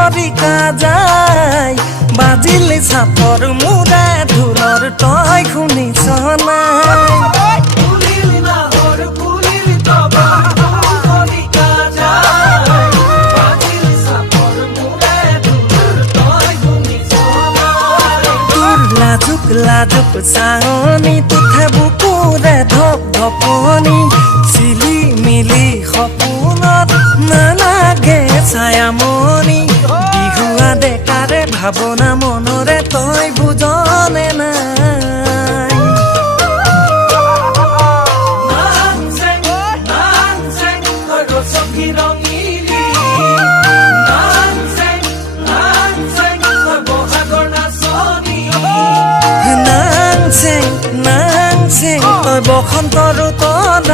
খৰিকা যায় বাজিলে চাপৰ মূৰা ঢোলৰ তই শুনিছ নাই লাজুক চাঙনি তুঠে বুকুৰে ধপ ধপনি চিলি মিলি সপোনত নালাগে ছায়ামণি বিহুৱা ডেকাৰে ভাৱনা মনৰে তই বুজনে নাই তই বসন্তৰ তল